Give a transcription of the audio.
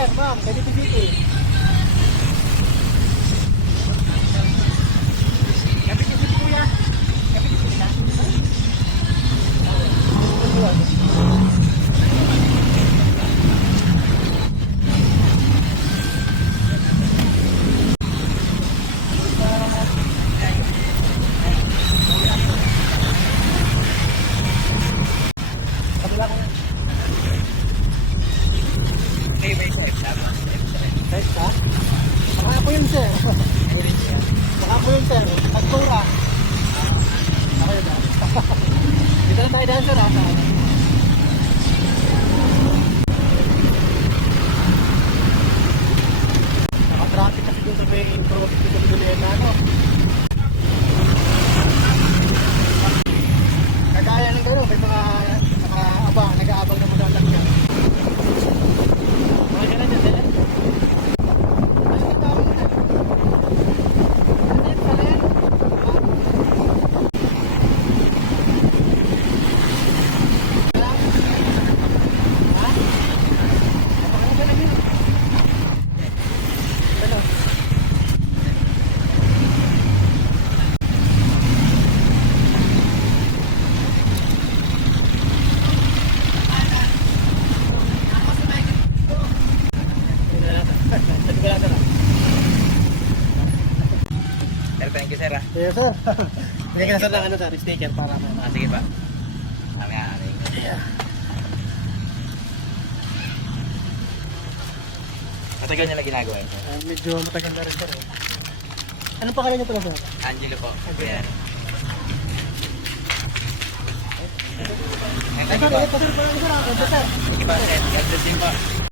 sir, ma'am. Cavite City. Cavite City, kuya. Cavite City na. Okay, may sir. Right, ha? Baka ako yun, sir. Baka ako yun, sir. Nagtura. Ako yun, ha? Dito na tayo daan, sir, ha? Naka-traffic kasi dun sa may cross dito sa Dulena, ano? Kagaya ng gano'n, may mga nag-aabang na maglalagyan. Mga ganun dyan, sir. Sir, thank you sir ah. Yes, sir. Bigyan ka na sir ng ano, sir, sticker para Sige pa. Kami. Matagal niya na ginagawa yun. medyo matagal na rin, sir. Anong pangalan niyo pala, sir? Angelo po. Ayan. Sir, sir, sir. Sige pa sir. God bless you po.